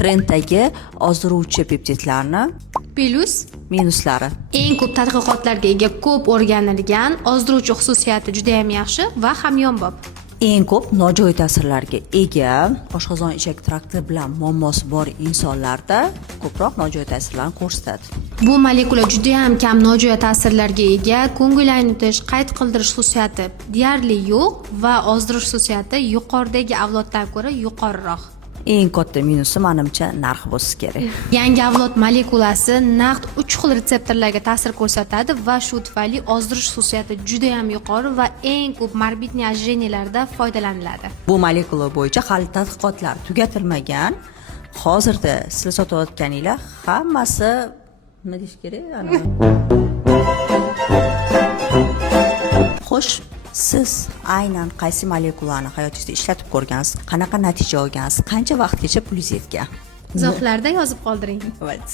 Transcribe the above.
trenddagi ozdiruvchi peptidlarni Plus minuslari. eng ko'p tadqiqotlarga ega, ko'p o'rganilgan, ozdiruvchi xususiyati juda ham yaxshi va hamyonbop. Eng ko'p nojo'ya ta'sirlarga ega, oshqozon ichak trakti bilan muammosi bor insonlarda ko'proq nojo'ya ta'sirlarni ko'rsatadi. Bu molekula juda ham kam nojo'ya ta'sirlarga ega, ko'ngil aynitish, qayt qildirish xususiyati deyarli yo'q va ozdirish xususiyati yuqoridagi avloddan ko'ra yuqoriroq. Eng katta minusi menimcha narxi bo'lsa kerak. Yangi avlod molekulasi naqd 3 xil retseptorlarga ta'sir ko'rsatadi va shu tufayli ozdirish xususiyati juda ham yuqori va eng ko'p morbidniy ojreniyalarda foydalaniladi. Bu molekula bo'yicha hali tadqiqotlar tugatilmagan. Hozirda siz sotayotganinglar hammasi nima deyish kerak? Xo'sh, siz aynan qaysi molekulani hayotingizda ishlatib ko'rgansiz? Qanaqa natija olgansiz? Qancha vaqtgacha pulingiz yetgan? Izohlarda yozib qoldiring. Evet.